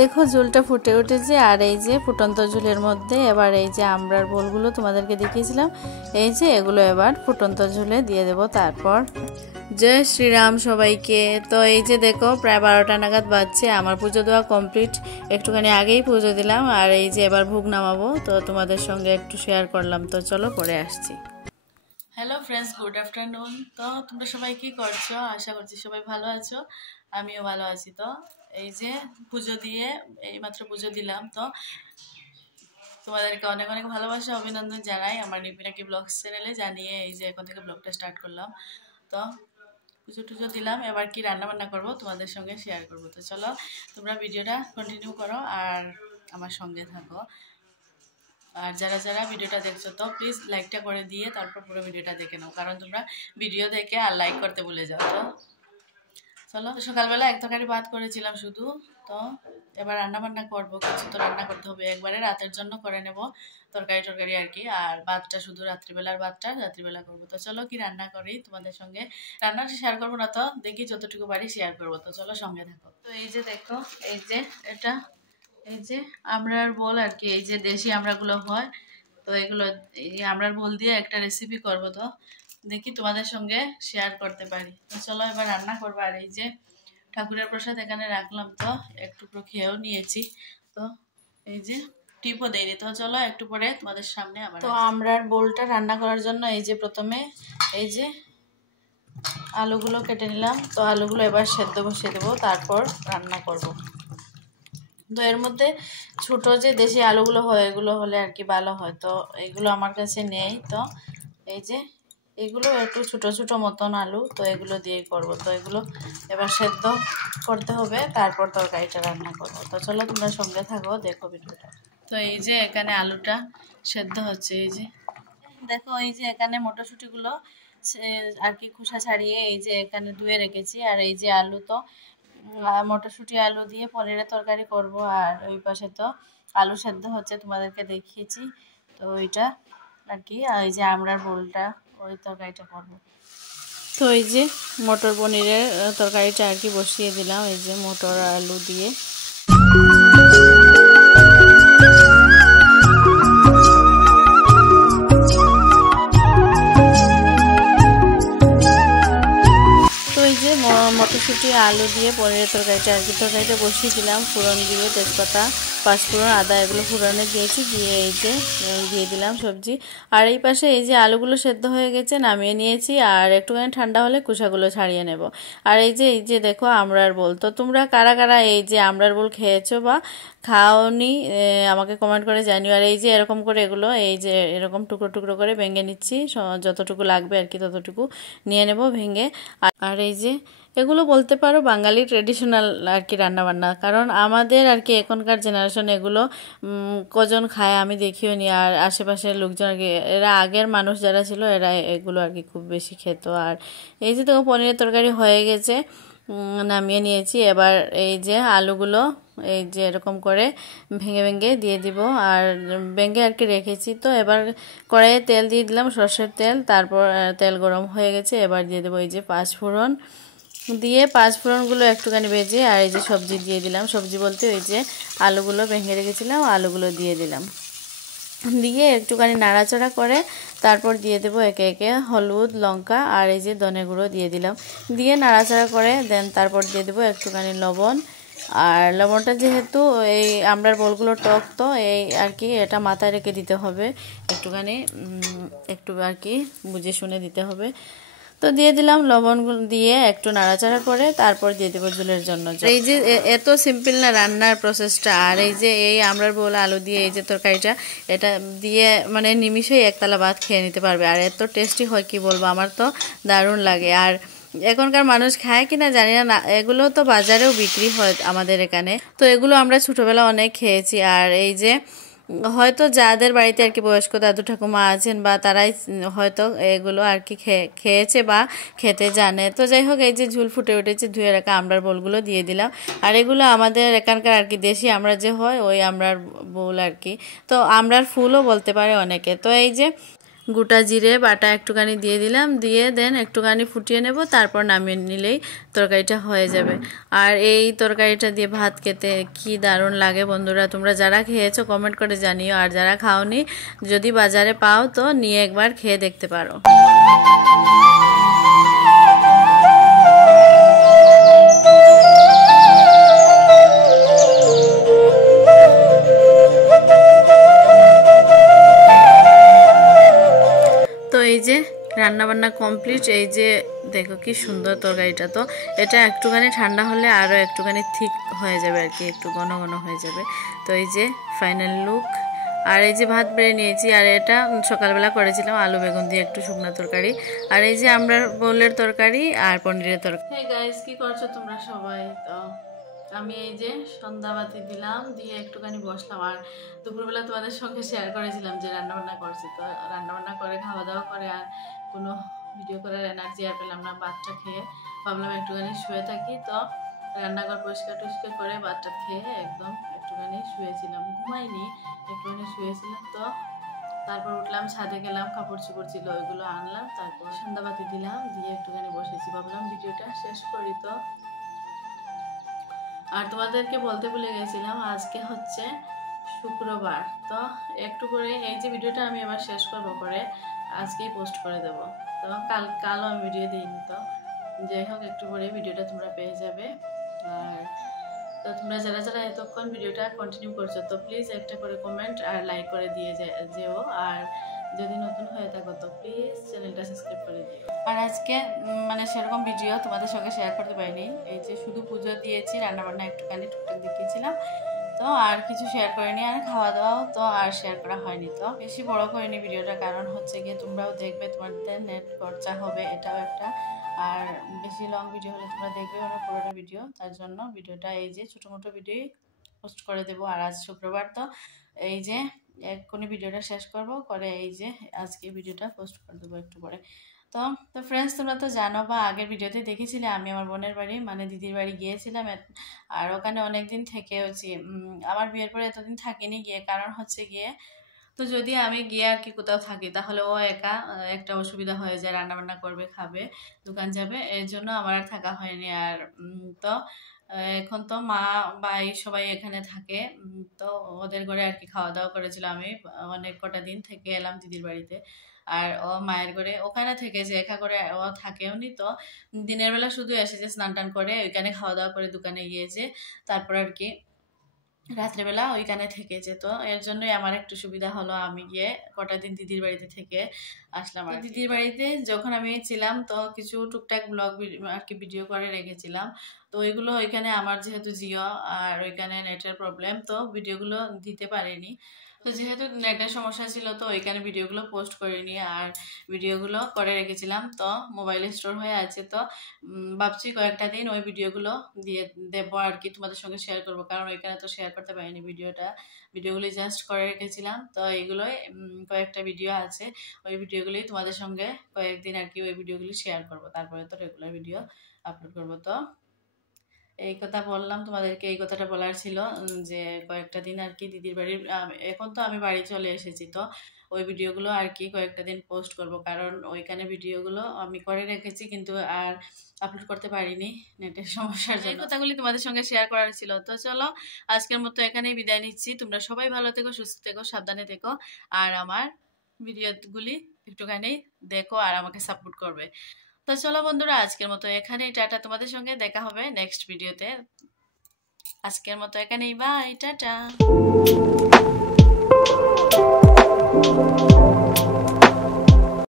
দেখো ঝোলটা ফুটে উঠেছে আর এই যে ফুটন্ত ঝোলের মধ্যে এবার এই যে আমড়ার বোলগুলো তোমাদেরকে দেখিয়েছিলাম, এই যে এগুলো এবার ফুটন্ত ঝোলে দিয়ে দেব। তারপর জয় শ্রীরাম সবাইকে। তো এই যে দেখো প্রায় 12টা নাগাদ বাজছে, আমার পুজো দেওয়া কমপ্লিট, একটুখানি আগেই পুজো দিলাম আর এই যে এবার ভোগ নামাবো, তো তোমাদের সঙ্গে একটু শেয়ার করলাম। তো চলো পরে আসছি। Hello friends, good afternoon. তো তোমরা সবাই কি করছো? আশা করছি সবাই ভালো আছো, আমিও ভালো আছি। তো এই যে পুজো দিয়ে এইমাত্র পুজো দিলাম, তো তোমাদেরকে অনেক অনেক ভালোবাসা অভিনন্দন জানাই আমার নিপিনাকি ব্লগস চ্যানেলে জানিয়ে এই যে এখন থেকে ব্লগটা স্টার্ট করলাম। তো পুজো টুজো দিলাম, এবার কি রান্না বান্না করবো তোমাদের সঙ্গে শেয়ার করবো। তো চলো তোমরা ভিডিওটা কন্টিনিউ করো আর আমার সঙ্গে থাকো। আর যারা যারা ভিডিওটা দেখছো তো প্লিজ লাইকটা করে দিয়ে তারপর পুরো ভিডিওটা দেখে নাও, কারণ তোমরা ভিডিও দেখে আর লাইক করতে ভুলে যাও। তো চলো, সকালবেলা এক তরকারি ভাত করেছিলাম শুধু, তো এবার রান্না বান্না করবো, কিছু তো রান্না করতে হবে, একবারে রাতের জন্য করে নেব তরকারি আর কি, আর ভাতটা শুধু রাত্রিবেলার ভাতটা রাত্রিবেলা করবো। তো চলো কি রান্না করি তোমাদের সঙ্গে, রান্নাটা শেয়ার করবো না, তো দেখি যতটুকু পারি শেয়ার করবো। তো চলো সঙ্গে থাকো। তো এই যে দেখো, এই যে এটা এই যে আমড়ার বোল আর কি, এই যে দেশি আমড়াগুলো হয়, তো এগুলো এই আমড়ার বোল দিয়ে একটা রেসিপি করবো, তো দেখি তোমাদের সঙ্গে শেয়ার করতে পারি। তো চলো এবার রান্না করবো। আর এই যে ঠাকুরের প্রসাদ এখানে রাখলাম, তো একটু খেয়েও নিয়েছি, তো এই যে টিপও দেয়নি। তো চলো একটু পরে তোমাদের সামনে আবার। তো আমড়ার বোলটা রান্না করার জন্য এই যে প্রথমে এই যে আলুগুলো কেটে নিলাম, তো আলুগুলো এবার সেদ্ধ বসিয়ে দেবো, তারপর রান্না করব। তো এর মধ্যে ছোটো যে দেশি আলুগুলো হয় এগুলো হলে আর কি ভালো হয়, তো এগুলো আমার কাছে নেই। তো এই যে এগুলো একটু ছোটো ছোটো মতন আলু, তো এগুলো দিয়ে করব। তো এগুলো এবার সেদ্ধ করতে হবে, তারপর তরকারিটা রান্না করব। তো চলো তোমরা সঙ্গে থাকো, দেখো ভিডিওটা। তো এই যে এখানে আলুটা সেদ্ধ হচ্ছে, এই যে দেখো এই যে এখানে মটরশুঁটিগুলো আর কি খোসা ছাড়িয়ে এই যে এখানে ধুয়ে রেখেছি, আর এই যে আলু, তো মটরশুঁটি আলু দিয়ে পনিরের তরকারি করব। আর ওই পাশে তো আলু সেদ্ধ হচ্ছে, তোমাদেরকে দেখিয়েছি, তো ওইটা আর কি, এই যে আমড়ার বোলটা ওই তরকারিটা করব। তো এই যে মটর পনিরের তরকারিটা আর কি বসিয়ে দিলাম, এই যে মটর আলু দিয়ে। মটরশুঁটি আলু দিয়ে পনিরের তরকারিটা আর কি, তরকারিটা বসিয়ে দিলাম, ফোড়ন দিয়ে তেজপাতা পাঁচফোড়ন আদা এগুলো ফোড়নে দিয়েছি, দিয়ে এই যে দিয়ে দিলাম সবজি। আর এই পাশে এই যে আলুগুলো সেদ্ধ হয়ে গেছে, নামিয়ে নিয়েছি, আর একটুখানি ঠান্ডা হলে কুসাগুলো ছাড়িয়ে নেব। আর এই যে দেখো আমড়ার বোল। তো তোমরা কারা কারা এই যে আমড়ার বোল খেয়েছো বা খাওনি আমাকে কমেন্ট করে জানিও। আর এই যে এরকম করে এগুলো এই যে এরকম টুকরো টুকরো করে ভেঙে নিচ্ছি, যতটুকু লাগবে আর কি ততটুকু নিয়ে নেব ভেঙে। আর এই যে এগুলো বলতে পারো বাঙালি ট্রেডিশনাল আর কি রান্নাবান্না, কারণ আমাদের আর কি এখনকার জেনারেশন এগুলো কজন খায় আমি দেখিও নি, আর আশেপাশের লোকজন আর কি, এরা আগের মানুষ যারা ছিল এরা এগুলো আর কি খুব বেশি খেত। আর এই যে দেখো পনিরের তরকারি হয়ে গেছে, নামিয়ে নিয়েছি। এবার এই যে আলুগুলো এই যে এরকম করে ভেঙে ভেঙে দিয়ে দিব, আর ভেঙে আর কি রেখেছি। তো এবার কড়াইয়ে তেল দিয়ে দিলাম, সর্ষের তেল, তারপর তেল গরম হয়ে গেছে, এবার দিয়ে দেবো এই যে পাঁচফোড়ন, দিয়ে পাঁচফোড়নগুলো একটুখানি ভেজে আর এই যে সবজি দিয়ে দিলাম, সবজি বলতে ওই যে আলুগুলো ভেঙে রেখেছিলাম আলুগুলো দিয়ে দিলাম, দিয়ে একটুখানি নাড়াচাড়া করে তারপর দিয়ে দেবো একে একে হলুদ লঙ্কা আর এই যে ধনে গুঁড়ো দিয়ে দিলাম, দিয়ে নাড়াচাড়া করে দেন তারপর দিয়ে দেবো একটুখানি লবণ। আর লবণটা যেহেতু এই আমড়ার বোলগুলো টক, তো এই আর কি এটা মাথায় রেখে দিতে হবে, একটুখানি একটু আর কি বুঝে শুনে দিতে হবে। তো দিয়ে দিলাম লবণ দিয়ে একটু নাড়াচাড়া করে তারপর দিয়ে দেবো ঝোলের জন্য। এই যে এত সিম্পল না রান্নার প্রসেসটা, আর এই যে এই আমড়ার বোল আলু দিয়ে এই যে তরকারিটা এটা দিয়ে মানে নিমিষেই একতলা ভাত খেয়ে নিতে পারবে, আর এত টেস্টি হয় কি বলবো, আমার তো দারুণ লাগে। আর এখনকার মানুষ খায় কিনা জানি না, এগুলো তো বাজারেও বিক্রি হয় আমাদের এখানে, তো এগুলো আমরা ছোটবেলা অনেক খেয়েছি। আর এই যে হয়তো যাদের বাড়িতে আর কি বয়স্ক দাদু ঠাকুমা আছেন বা তারাই হয়তো এগুলো আর কি খেয়েছে বা খেতে জানে। তো যাই হোক, এই যে ঝুল ফুটে উঠেছে, ধুয়ে রাখা আমড়ার বোলগুলো দিয়ে দিলাম। আর এগুলো আমাদের এখানকার আর কি দেশি আমড়া যে হয় ওই আমড়ার বোল আর কি, তো আমড়ার ফুলও বলতে পারে অনেকে। তো এই যে গোটা জিরে বাটা একটুখানি দিয়ে দিলাম, দিয়ে দেন একটুখানি ফুটিয়ে নেব, তারপর নামিয়ে নিলেই তরকারিটা হয়ে যাবে। আর এই তরকারিটা দিয়ে ভাত খেতে কি দারুণ লাগে বন্ধুরা। তোমরা যারা খেয়েছো কমেন্ট করে জানিও, আর যারা খাওনি যদি বাজারে পাও তো নিয়ে একবার খেয়ে দেখতে পারো। তো এই যে রান্নাবান্না কমপ্লিট। এই যে দেখো কি সুন্দর তরকারিটা। তো এটা একটুখানি ঠান্ডা হলে আরও একটুখানি থিক হয়ে যাবে আর কি, একটু ঘন ঘন হয়ে যাবে। তো এই যে ফাইনাল লুক। আর এই যে ভাত বেড়ে নিয়েছি, আর এটা সকালবেলা করেছিলাম আলু বেগুন দিয়ে একটু শুকনো তরকারি। আর এই যে আমরা বোলের তরকারি আর পনিরের তরকারি। হে গাইস, কি করছো তোমরা সবাই? তো আমি এই যে সন্ধ্যাবাতি দিলাম, দিয়ে একটুখানি বসলাম। আর দুপুরবেলা তোমাদের সঙ্গে শেয়ার করেছিলাম যে রান্নাবান্না করছি। তো রান্নাবান্না করে খাওয়া দাওয়া করে আর কোনো ভিডিও করার এনার্জি আর পেলাম না। ভাতটা খেয়ে ভাবলাম একটুখানি শুয়ে থাকি। তো রান্নাঘর পরিষ্কার টরিষ্কার করে ভাতটা খেয়ে একদম একটুখানি শুয়েছিলাম, ঘুমাইনি, একটুখানি শুয়েছিলাম। তো তারপর উঠলাম, ছাদে গেলাম, কাপড় চোপড় ছিল ওইগুলো আনলাম, তারপর সন্ধ্যাবাতি দিলাম, দিয়ে একটুখানি বসেছি, ভাবলাম ভিডিওটা শেষ করি। তো আর তোমাদেরকে বলতে ভুলে গেছিলাম, আজকে হচ্ছে শুক্রবার। তো একটু করে এই যে ভিডিওটা আমি এবার শেষ করবো করে আজকেই পোস্ট করে দেব। তো কালও আমি ভিডিও দিইনি। তো যাই হোক, একটু করে ভিডিওটা তোমরা পেয়ে যাবে। আর তো তোমরা যারা যারা এতক্ষণ ভিডিওটা কন্টিনিউ করছো তো প্লিজ একটা করে কমেন্ট আর লাইক করে দিয়ে যেও। আর যদি নতুন হয়ে থাকো তো প্লিজ চ্যানেলটা সাবস্ক্রাইব করে দিও। আর আজকে মানে সেরকম ভিডিও তোমাদের সঙ্গে শেয়ার করতে পারিনি। এই যে শুধু পুজো দিয়েছি, রান্নাবান্না একটুখানি টুকটাক দেখিয়েছিলাম, তো আর কিছু শেয়ার করিনি। আর খাওয়া দাওয়াও তো আর শেয়ার করা হয়নি। তো বেশি বড় করিনি ভিডিওটা, কারণ হচ্ছে গিয়ে তোমরাও দেখবে, তোমাদের নেট খরচা হবে, এটাও একটা। আর বেশি লং ভিডিও হলে তোমরা দেখবে ওরা পুরোটা ভিডিও, তার জন্য ভিডিওটা এই যে ছোটো মোটো ভিডিও পোস্ট করে দেবো। আর আজ শুক্রবার, তো এই যে এক্ষুনি ভিডিওটা শেষ করব করে এই যে আজকে ভিডিওটা পোস্ট করে দেবো একটু পরে। তো ফ্রেন্ডস, তোমরা তো জানো বা আগের ভিডিওতে দেখেছিলে আমি আমার বোনের বাড়ি মানে দিদির বাড়ি গিয়েছিলাম। আর ওখানে অনেক দিন থেকেওছি। আমার বিয়ের পরে এতদিন থাকিনি গিয়ে, কারণ হচ্ছে গিয়ে তো যদি আমি গিয়ে আর কি কোথাও থাকি তাহলে ও একা একটা অসুবিধা হয়ে যায়, রান্নাবান্না করবে, খাবে, দোকান যাবে, এর জন্য আমার আর থাকা হয়নি। আর তো এখন তো মা ভাই সবাই এখানে থাকে। তো ওদের ঘরে আর কি খাওয়া দাওয়া করেছিল। আমি অনেক কটা দিন থেকে এলাম দিদির বাড়িতে। আর ও মায়ের ঘরে ওখানে থেকেছে, একা করে ও থাকেও নি। তো দিনের বেলা শুধু এসেছে, স্নান টান করে ওইখানে খাওয়া দাওয়া করে দোকানে গিয়েছে, তারপর আর কি রাত্রেবেলা ওইখানে থেকেছে। তো এর জন্যই আমার একটু সুবিধা হলো, আমি গিয়ে কটা দিন দিদির বাড়িতে থেকে আসলাম। আর দিদির বাড়িতে যখন আমি ছিলাম তো কিছু টুকটাক ব্লগ আর কি ভিডিও করে রেখেছিলাম। তো ওইগুলো ওইখানে আমার যেহেতু জিও আর ওইখানে নেটের প্রবলেম, তো ভিডিওগুলো দিতে পারিনি। তো যেহেতু নেটের সমস্যা ছিল তো ওইখানে ভিডিওগুলো পোস্ট করিনি, আর ভিডিওগুলো করে রেখেছিলাম। তো মোবাইলে স্টোর হয়ে আছে। তো ভাবছি কয়েকটা দিন ওই ভিডিওগুলো দিয়ে দেবো আর কি, তোমাদের সঙ্গে শেয়ার করবো, কারণ ওইখানে তো শেয়ার করতে পারিনি ভিডিওগুলি জাস্ট করে রেখেছিলাম। তো এইগুলোই কয়েকটা ভিডিও আছে, ওই ভিডিওগুলি তোমাদের সঙ্গে কয়েকদিন আর কি ওই ভিডিওগুলি শেয়ার করবো, তারপরে তো রেগুলার ভিডিও আপলোড করবো। তো এই কথা বললাম তোমাদেরকে, এই কথাটা বলার ছিল যে কয়েকটা দিন আর কি দিদির বাড়ির, এখন তো আমি বাড়ি চলে এসেছি। তো ওই ভিডিওগুলো আর কি কয়েকটা দিন পোস্ট করব, কারণ ওইখানে ভিডিওগুলো আমি করে রেখেছি কিন্তু আর আপলোড করতে পারিনি নেটের সমস্যার জন্য। এই কথাগুলি তোমাদের সঙ্গে শেয়ার করার ছিল। তো চলো আজকের মতো এখানেই বিদায় নিচ্ছি। তোমরা সবাই ভালো থেকো, সুস্থ থেকো, সাবধানে থেকো, আর আমার ভিডিওগুলি একটুখানি দেখো আর আমাকে সাপোর্ট করবে। তো চলো বন্ধুরা, আজকের মতো এখানেই টাটা। তোমাদের সঙ্গে দেখা হবে নেক্সট ভিডিওতে। আজকের মতো এখানেই, বাই, টাটা।